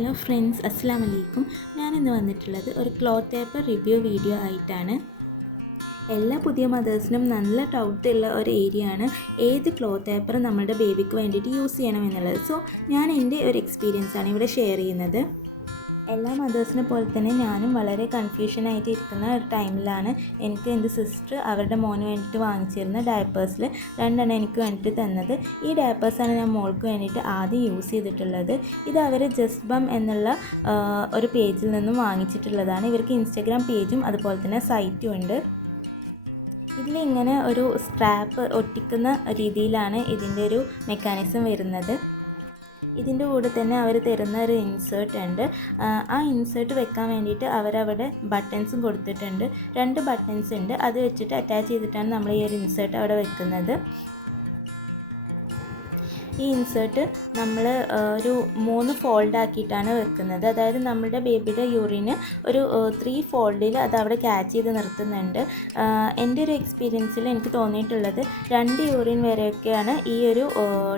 Hello friends, അസ്സലാമു അലൈക്കും. ഞാനിന്ന് വന്നിട്ടുള്ളത് ഒരു ക്ലോത്ത് ഡയപ്പർ റിവ്യൂ വീഡിയോ ആയിട്ടാണ്. എല്ലാ പുതിയ മദേഴ്സിനും നല്ല ഡൗട്ടുള്ള ഒരു ഏരിയ ആണ് ഏത് ക്ലോത്ത് ഡയപ്പർ നമ്മുടെ ബേബിക്ക് വേണ്ടിയിട്ട് യൂസ് ചെയ്യണം എന്നുള്ളത്. സോ ഞാൻ എൻ്റെ ഒരു എക്സ്പീരിയൻസ് ആണ് ഇവിടെ ഷെയർ ചെയ്യുന്നത്. എല്ലാ മദേഴ്സിനെ പോലെ തന്നെ ഞാനും വളരെ കൺഫ്യൂഷനായിട്ട് ഇരിക്കുന്ന ഒരു ടൈമിലാണ് എനിക്ക് എൻ്റെ സിസ്റ്റർ അവരുടെ മോന് വേണ്ടിയിട്ട് വാങ്ങിച്ചിരുന്ന ഡയപ്പേഴ്സിൽ 2 എനിക്ക് വേണ്ടിയിട്ട് തന്നത്. ഈ ഡയപ്പേഴ്സാണ് ഞാൻ മോൾക്ക് വേണ്ടിയിട്ട് ആദ്യം യൂസ് ചെയ്തിട്ടുള്ളത്. ഇത് അവർ ജസ്റ്റ് ബം എന്നുള്ള ഒരു പേജിൽ നിന്നും വാങ്ങിച്ചിട്ടുള്ളതാണ്. ഇവർക്ക് ഇൻസ്റ്റഗ്രാം പേജും അതുപോലെ തന്നെ സൈറ്റും ഉണ്ട്. ഇതിലിങ്ങനെ ഒരു സ്ട്രാപ്പ് ഒട്ടിക്കുന്ന രീതിയിലാണ് ഇതിൻ്റെ ഒരു മെക്കാനിസം വരുന്നത്. ഇതിൻ്റെ കൂടെ തന്നെ അവർ തരുന്ന ഒരു ഇൻസേർട്ട് ഉണ്ട്. ആ ഇൻസേർട്ട് വെക്കാൻ വേണ്ടിയിട്ട് അവരവിടെ ബട്ടൺസും കൊടുത്തിട്ടുണ്ട്. 2 ബട്ടൺസ് ഉണ്ട്. അത് വെച്ചിട്ട് അറ്റാച്ച് ചെയ്തിട്ടാണ് നമ്മൾ ഈ ഒരു ഇൻസേർട്ട് അവിടെ വെക്കുന്നത്. ഈ ഇൻസേർട്ട് നമ്മൾ ഒരു 3 ഫോൾഡ് ആക്കിയിട്ടാണ് വെക്കുന്നത്. അതായത് നമ്മുടെ ബേബിയുടെ യൂറിന് ഒരു 3 ഫോൾഡിൽ അത് അവിടെ ക്യാച്ച് ചെയ്ത് നിർത്തുന്നുണ്ട്. എൻ്റെ ഒരു എക്സ്പീരിയൻസിൽ എനിക്ക് തോന്നിയിട്ടുള്ളത് 2 യൂറിൻ വരെയൊക്കെയാണ് ഈ ഒരു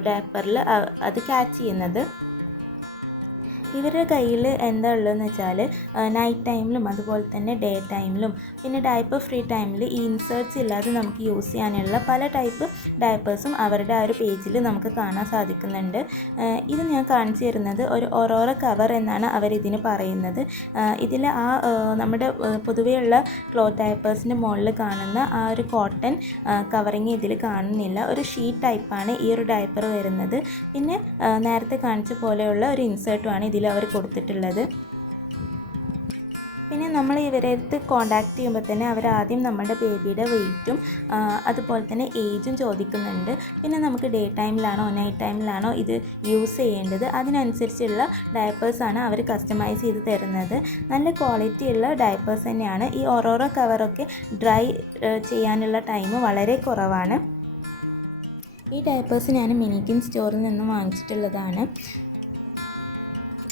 ഡയപ്പറിൽ അത് ക്യാച്ച് ചെയ്യുന്നത്. ഇവരുടെ കയ്യിൽ എന്താ ഉള്ളതെന്ന് വെച്ചാൽ നൈറ്റ് ടൈമിലും അതുപോലെ തന്നെ ഡേ ടൈമിലും പിന്നെ ഡയപ്പർ ഫ്രീ ടൈമിൽ ഈ ഇൻസേർട്ട്സ് ഇല്ലാതെ നമുക്ക് യൂസ് ചെയ്യാനുള്ള പല ടൈപ്പ് ഡയപ്പേഴ്സും അവരുടെ ആ ഒരു പേജിൽ നമുക്ക് കാണാൻ സാധിക്കുന്നുണ്ട്. ഇത് ഞാൻ കാണിച്ചു തരുന്നത് ഒരു ഒറോറ കവർ എന്നാണ് അവരിതിന് പറയുന്നത്. ഇതിൽ നമ്മുടെ പൊതുവെയുള്ള ക്ലോത്ത് ഡയപ്പേഴ്സിൻ്റെ മുകളിൽ കാണുന്ന ആ ഒരു കോട്ടൺ കവറിങ് ഇതിൽ കാണുന്നില്ല. ഒരു ഷീറ്റ് ടൈപ്പാണ് ഈ ഒരു ഡയപ്പർ വരുന്നത്. പിന്നെ നേരത്തെ കാണിച്ച പോലെയുള്ള ഒരു ഇൻസേർട്ടുമാണ് ഇതിൽ അവർ കൊടുത്തിട്ടുള്ളത്. പിന്നെ നമ്മൾ ഇവരെ അടുത്ത് കോണ്ടാക്ട് ചെയ്യുമ്പോൾ തന്നെ അവർ ആദ്യം നമ്മുടെ ബേബിയുടെ വെയ്റ്റും അതുപോലെ തന്നെ ഏജും ചോദിക്കുന്നുണ്ട്. പിന്നെ നമുക്ക് ഡേ ടൈമിലാണോ നൈറ്റ് ടൈമിലാണോ ഇത് യൂസ് ചെയ്യേണ്ടത് അതിനനുസരിച്ചുള്ള ഡയപ്പേഴ്സാണ് അവർ കസ്റ്റമൈസ് ചെയ്ത് തരുന്നത്. നല്ല ക്വാളിറ്റിയുള്ള ഡയപ്പേഴ്സ് തന്നെയാണ്. ഈ ഒറോറ കവറൊക്കെ ഡ്രൈ ചെയ്യാനുള്ള ടൈം വളരെ കുറവാണ്. ഈ ഡയപ്പേഴ്സ് ഞാൻ മിനിക്കിൻ സ്റ്റോറിൽ നിന്നും വാങ്ങിച്ചിട്ടുള്ളതാണ്.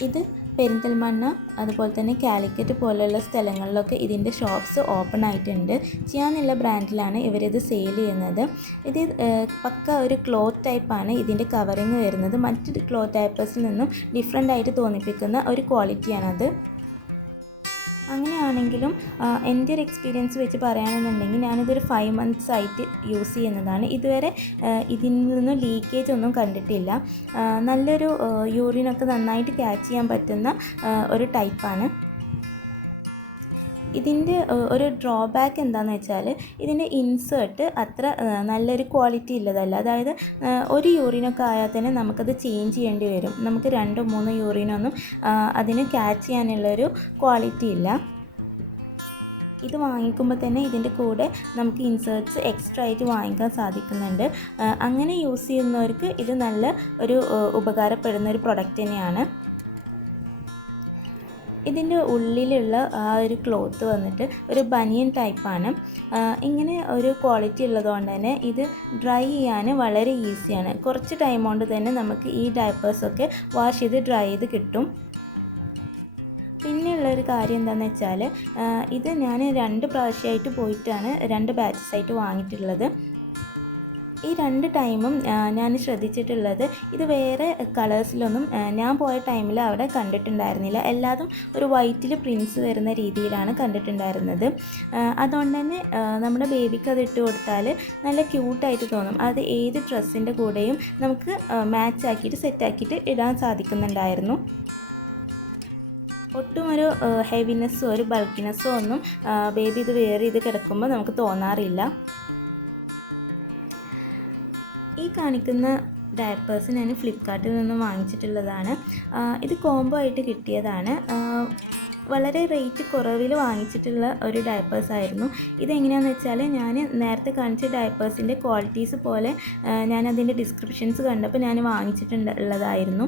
ഇത് പെരിന്തൽമണ്ണ അതുപോലെ തന്നെ കാലിക്കറ്റ് പോലെയുള്ള സ്ഥലങ്ങളിലൊക്കെ ഇതിൻ്റെ ഷോപ്സ് ഓപ്പൺ ആയിട്ടുണ്ട്. ചിയാന്നുള്ള ബ്രാൻഡിലാണ് ഇവരിത് സെയിൽ ചെയ്യുന്നത്. ഇത് പക്ക ഒരു ക്ലോത്ത് ടൈപ്പാണ് ഇതിൻ്റെ കവറിങ് വരുന്നത്. മറ്റു ക്ലോത്ത് ടൈപ്പേഴ്സിൽ നിന്നും ഡിഫറെൻ്റ് ആയിട്ട് തോന്നിപ്പിക്കുന്ന ഒരു ക്വാളിറ്റിയാണത്. അങ്ങനെയാണെങ്കിലും എൻ്റെ ഒരു എക്സ്പീരിയൻസ് വെച്ച് പറയുകയാണെന്നുണ്ടെങ്കിൽ ഞാനിതൊരു 5 months ആയിട്ട് യൂസ് ചെയ്യുന്നതാണ്. ഇതുവരെ ഇതിൽ നിന്നും ലീക്കേജ് ഒന്നും കണ്ടിട്ടില്ല. നല്ലൊരു യൂറിനൊക്കെ നന്നായിട്ട് ക്യാച്ച് ചെയ്യാൻ പറ്റുന്ന ഒരു ടൈപ്പാണ്. ഇതിൻ്റെ ഒരു ഡ്രോബാക്ക് എന്താണെന്ന് വെച്ചാൽ ഇതിൻ്റെ ഇൻസേർട്ട് അത്ര നല്ലൊരു ക്വാളിറ്റി ഉള്ളതല്ല. അതായത് ഒരു യൂറിനൊക്കെ ആയാൽ തന്നെ നമുക്കത് ചേഞ്ച് ചെയ്യേണ്ടി വരും. നമുക്ക് 2-3 യൂറിനൊന്നും അതിന് ക്യാച്ച് ചെയ്യാനുള്ളൊരു ക്വാളിറ്റി ഇല്ല. ഇത് വാങ്ങിക്കുമ്പോൾ തന്നെ ഇതിൻ്റെ കൂടെ നമുക്ക് ഇൻസേർട്ട്സ് എക്സ്ട്രാ ആയിട്ട് വാങ്ങിക്കാൻ സാധിക്കുന്നുണ്ട്. അങ്ങനെ യൂസ് ചെയ്യുന്നവർക്ക് ഇത് നല്ല ഒരു ഉപകാരപ്പെടുന്ന ഒരു പ്രൊഡക്റ്റ് തന്നെയാണ്. ഇതിൻ്റെ ഉള്ളിലുള്ള ആ ഒരു ക്ലോത്ത് വന്നിട്ട് ഒരു ബനിയൻ ടൈപ്പാണ്. ഇങ്ങനെ ഒരു ക്വാളിറ്റി ഉള്ളതുകൊണ്ട് തന്നെ ഇത് ഡ്രൈ ചെയ്യാൻ വളരെ ഈസിയാണ്. കുറച്ച് ടൈം കൊണ്ട് തന്നെ നമുക്ക് ഈ ഡയപ്പേഴ്സൊക്കെ വാഷ് ചെയ്ത് ഡ്രൈ ചെയ്ത് കിട്ടും. പിന്നെയുള്ളൊരു കാര്യം എന്താണെന്ന് വെച്ചാൽ ഇത് ഞാൻ 2 പ്രാവശ്യമായിട്ട് പോയിട്ടാണ് 2 ബാച്ചസ് ആയിട്ട് വാങ്ങിയിട്ടുള്ളത്. ഈ 2 ടൈമും ഞാൻ ശ്രദ്ധിച്ചിട്ടുള്ളത് ഇത് വേറെ കളേഴ്സിലൊന്നും ഞാൻ പോയ ടൈമിൽ അവിടെ കണ്ടിട്ടുണ്ടായിരുന്നില്ല. എല്ലാതും ഒരു വൈറ്റിൽ പ്രിൻസ് വരുന്ന രീതിയിലാണ് കണ്ടിട്ടുണ്ടായിരുന്നത്. അതുകൊണ്ട് തന്നെ നമ്മുടെ ബേബിക്ക് അത് ഇട്ട് കൊടുത്താൽ നല്ല ക്യൂട്ടായിട്ട് തോന്നും. അത് ഏത് ഡ്രസ്സിൻ്റെ കൂടെയും നമുക്ക് മാച്ച് ആക്കിയിട്ട് സെറ്റാക്കിയിട്ട് ഇടാൻ സാധിക്കുന്നുണ്ടായിരുന്നു. ഒട്ടും ഒരു ഹെവിനെസ്സോ ഒരു ബൾക്കിനെസ്സോ ഒന്നും ബേബി ഇത് വെയർ ചെയ്ത് കിടക്കുമ്പോൾ നമുക്ക് തോന്നാറില്ല. ഈ കാണിക്കുന്ന ഡയപ്പേഴ്സ് ഞാൻ ഫ്ലിപ്കാർട്ടിൽ നിന്നും വാങ്ങിച്ചിട്ടുള്ളതാണ്. ഇത് കോംബോ ആയിട്ട് കിട്ടിയതാണ്. വളരെ റേറ്റ് കുറവിൽ വാങ്ങിച്ചിട്ടുള്ള ഒരു ഡയപ്പേഴ്സ് ആയിരുന്നു. ഇതെങ്ങനെയാണെന്ന് വെച്ചാൽ ഞാൻ നേരത്തെ കാണിച്ച ഡയപ്പേഴ്സിൻ്റെ ക്വാളിറ്റീസ് പോലെ ഞാനതിൻ്റെ ഡിസ്ക്രിപ്ഷൻസ് കണ്ടപ്പോൾ ഞാൻ വാങ്ങിച്ചിട്ടുള്ളതായിരുന്നു.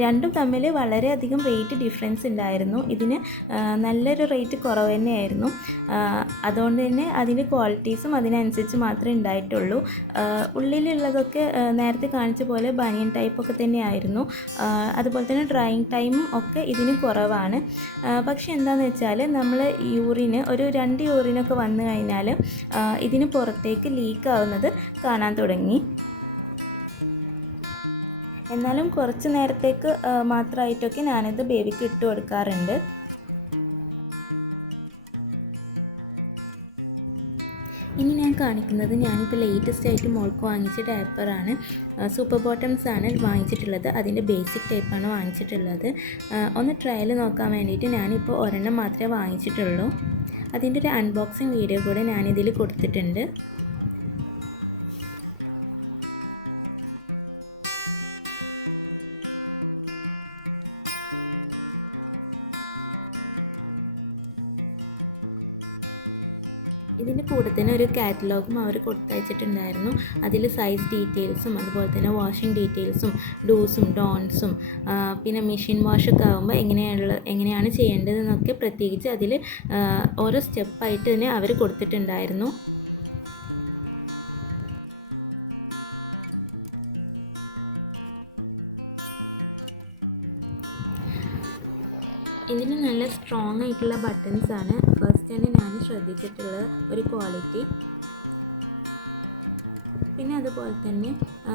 രണ്ടും തമ്മിൽ വളരെയധികം റേറ്റ് ഡിഫറൻസ് ഉണ്ടായിരുന്നു. ഇതിന് നല്ലൊരു റേറ്റ് കുറവ് തന്നെയായിരുന്നു. അതുകൊണ്ട് തന്നെ അതിൻ്റെ ക്വാളിറ്റീസും അതിനനുസരിച്ച് മാത്രമേ ഉണ്ടായിട്ടുള്ളൂ. ഉള്ളിലുള്ളതൊക്കെ നേരത്തെ കാണിച്ച പോലെ ബനിയൻ ടൈപ്പൊക്കെ തന്നെയായിരുന്നു. അതുപോലെ തന്നെ ഡ്രൈയിങ് ടൈമും ഒക്കെ ഇതിന് കുറവാണ്. പക്ഷെ എന്താണെന്ന് വെച്ചാൽ നമ്മൾ യൂറിന് ഒരു 2 യൂറിനൊക്കെ വന്നു കഴിഞ്ഞാൽ ഇതിന് പുറത്തേക്ക് ലീക്ക് ആവുന്നത് കാണാൻ തുടങ്ങി. എന്നാലും കുറച്ച് നേരത്തേക്ക് മാത്രമായിട്ടൊക്കെ ഞാനിത് ബേബിക്ക് ഇട്ട് കൊടുക്കാറുണ്ട്. ഇനി ഞാൻ കാണിക്കുന്നത് ഞാനിപ്പോൾ ലേറ്റസ്റ്റ് ആയിട്ട് മോൾക്ക് വാങ്ങിച്ച ഡയപ്പറാണ്. സൂപ്പർ ബോട്ടംസ് ആണ് വാങ്ങിച്ചിട്ടുള്ളത്. അതിൻ്റെ ബേസിക് ടൈപ്പാണ് വാങ്ങിച്ചിട്ടുള്ളത്. ഒന്ന് ട്രയൽ നോക്കാൻ വേണ്ടിയിട്ട് ഞാനിപ്പോൾ ഒരെണ്ണം മാത്രമേ വാങ്ങിച്ചിട്ടുള്ളൂ. അതിൻ്റെ ഒരു അൺബോക്സിങ് വീഡിയോ കൂടെ ഞാനിതിൽ കൊടുത്തിട്ടുണ്ട്. ഇതിൻ്റെ കൂടെ തന്നെ ഒരു കാറ്റലോഗും അവർ കൊടുത്തയച്ചിട്ടുണ്ടായിരുന്നു. അതിൽ സൈസ് ഡീറ്റെയിൽസും അതുപോലെ തന്നെ വാഷിംഗ് ഡീറ്റെയിൽസും ഡൂസും ഡോൺസും പിന്നെ മെഷീൻ വാഷൊക്കെ ആകുമ്പോൾ എങ്ങനെയാണ് ചെയ്യേണ്ടതെന്നൊക്കെ പ്രത്യേകിച്ച് അതിൽ ഓരോ സ്റ്റെപ്പായിട്ട് തന്നെ അവർ കൊടുത്തിട്ടുണ്ടായിരുന്നു. ഇതിന് നല്ല സ്ട്രോങ് ആയിട്ടുള്ള ബട്ടൺസാണ് ഫസ്റ്റ് തന്നെ ഞാൻ ശ്രദ്ധിച്ചിട്ടുള്ള ഒരു ക്വാളിറ്റി. പിന്നെ അതുപോലെ തന്നെ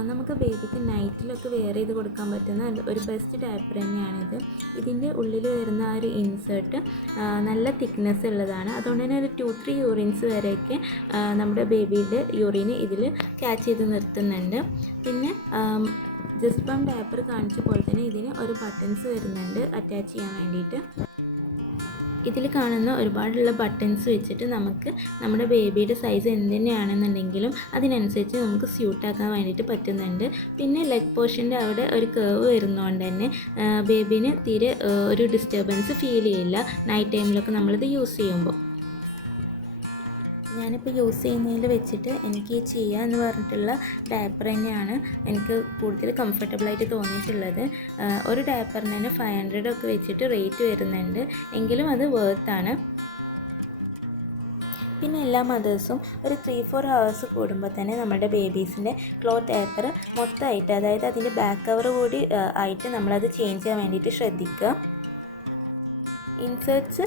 നമുക്ക് ബേബിക്ക് നൈറ്റിലൊക്കെ വെയർ ചെയ്ത് കൊടുക്കാൻ പറ്റുന്ന ഒരു ബെസ്റ്റ് ഡയപ്പർ തന്നെയാണിത്. ഇതിൻ്റെ ഉള്ളിൽ വരുന്ന ആ ഒരു ഇൻസേർട്ട് നല്ല തിക്നെസ് ഉള്ളതാണ്. അതുകൊണ്ട് തന്നെ ഒരു 2-3 യൂറിൻസ് വരെയൊക്കെ നമ്മുടെ ബേബിയുടെ യൂറിന് ഇതിൽ ക്യാച്ച് ചെയ്ത് നിർത്തുന്നുണ്ട്. പിന്നെ ജസ്റ്റ് പമ്പ് ഡയപ്പർ കാണിച്ച പോലെ തന്നെ ഇതിന് ഒരു ബട്ടൺസ് വരുന്നുണ്ട് അറ്റാച്ച് ചെയ്യാൻ വേണ്ടിയിട്ട്. ഇതിൽ കാണുന്ന ഒരുപാടുള്ള ബട്ടൺസ് വെച്ചിട്ട് നമുക്ക് നമ്മുടെ ബേബിയുടെ സൈസ് എന്ത് തന്നെയാണെന്നുണ്ടെങ്കിലും അതിനനുസരിച്ച് നമുക്ക് സ്യൂട്ടാക്കാൻ വേണ്ടിയിട്ട് പറ്റുന്നുണ്ട്. പിന്നെ ലെഗ് പോർഷൻ്റെ അവിടെ ഒരു കേർവ് വരുന്നതുകൊണ്ട് തന്നെ ബേബിന് തീരെ ഒരു ഡിസ്റ്റർബൻസ് ഫീൽ ചെയ്യില്ല നൈറ്റ് ടൈമിലൊക്കെ നമ്മളിത് യൂസ് ചെയ്യുമ്പോൾ. ഞാനിപ്പോൾ യൂസ് ചെയ്യുന്നതിൽ വെച്ചിട്ട് എനിക്ക് ചെയ്യുക എന്ന് പറഞ്ഞിട്ടുള്ള ഡയപ്പർ തന്നെയാണ് എനിക്ക് കൂടുതൽ കംഫർട്ടബിളായിട്ട് തോന്നിയിട്ടുള്ളത്. ഒരു ഡയപ്പറിന് തന്നെ 500 ഒക്കെ വെച്ചിട്ട് റേറ്റ് വരുന്നുണ്ട്. എങ്കിലും അത് വേർത്താണ്. പിന്നെ എല്ലാ മദേഴ്സും ഒരു 3-4 ഹവേഴ്സ് കൂടുമ്പോൾ തന്നെ നമ്മുടെ ബേബീസിൻ്റെ ക്ലോത്ത് ഡയപ്പർ മൊത്തമായിട്ട്, അതായത് അതിൻ്റെ ബാക്ക് കവർ കൂടി ആയിട്ട് നമ്മളത് ചേഞ്ച് ചെയ്യാൻ വേണ്ടിയിട്ട് ശ്രദ്ധിക്കുക. ഇൻസേർട്ട്സ്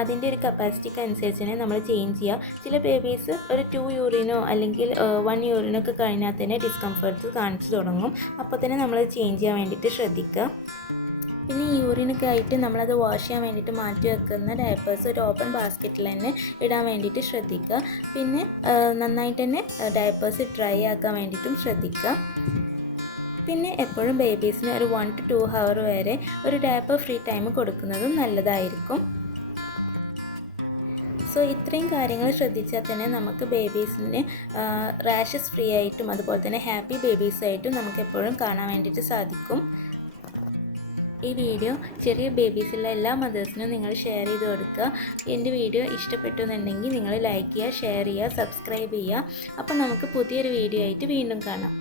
അതിൻ്റെ ഒരു കപ്പാസിറ്റിക്ക് അനുസരിച്ച് നമ്മൾ ചേഞ്ച് ചെയ്യുക. ചില ബേബീസ് ഒരു 2 യൂറിനോ അല്ലെങ്കിൽ 1 യൂറിനോ ഒക്കെ കഴിഞ്ഞാൽ തന്നെ ഡിസ്കംഫർട്ട്സ് കാണിച്ചു തുടങ്ങും. അപ്പോൾ തന്നെ നമ്മൾ ചേഞ്ച് ചെയ്യാൻ വേണ്ടിയിട്ട് ശ്രദ്ധിക്കുക. പിന്നെ ഈ യൂറിനൊക്കെ ആയിട്ട് നമ്മളത് വാഷ് ചെയ്യാൻ വേണ്ടിയിട്ട് മാറ്റി വെക്കുന്ന ഡയപ്പേഴ്സ് ഒരു ഓപ്പൺ ബാസ്ക്കറ്റിൽ തന്നെ ഇടാൻ വേണ്ടിയിട്ട് ശ്രദ്ധിക്കുക. പിന്നെ നന്നായിട്ട് തന്നെ ഡയപ്പേഴ്സ് ഡ്രൈ ആക്കാൻ വേണ്ടിയിട്ടും ശ്രദ്ധിക്കുക. പിന്നെ എപ്പോഴും ബേബീസിന് ഒരു 1 to 2 ഹവർ വരെ ഒരു ഡയപ്പർ ഫ്രീ ടൈം കൊടുക്കുന്നതും നല്ലതായിരിക്കും. സോ ഇത്രയും കാര്യങ്ങൾ ശ്രദ്ധിച്ചാൽ തന്നെ നമുക്ക് ബേബീസിനെ റാഷസ് ഫ്രീ ആയിട്ടും അതുപോലെ തന്നെ ഹാപ്പി ബേബീസായിട്ടും നമുക്ക് എപ്പോഴും കാണാൻ വേണ്ടിയിട്ട് സാധിക്കും. ഈ വീഡിയോ ചെറിയ ബേബീസുള്ള എല്ലാ മദേഴ്സിനും നിങ്ങൾ ഷെയർ ചെയ്ത് കൊടുക്കുക. എൻ്റെ വീഡിയോ ഇഷ്ടപ്പെട്ടു എന്നുണ്ടെങ്കിൽ നിങ്ങൾ ലൈക്ക് ചെയ്യുക, ഷെയർ ചെയ്യുക, സബ്സ്ക്രൈബ് ചെയ്യുക. അപ്പോൾ നമുക്ക് പുതിയൊരു വീഡിയോ ആയിട്ട് വീണ്ടും കാണാം.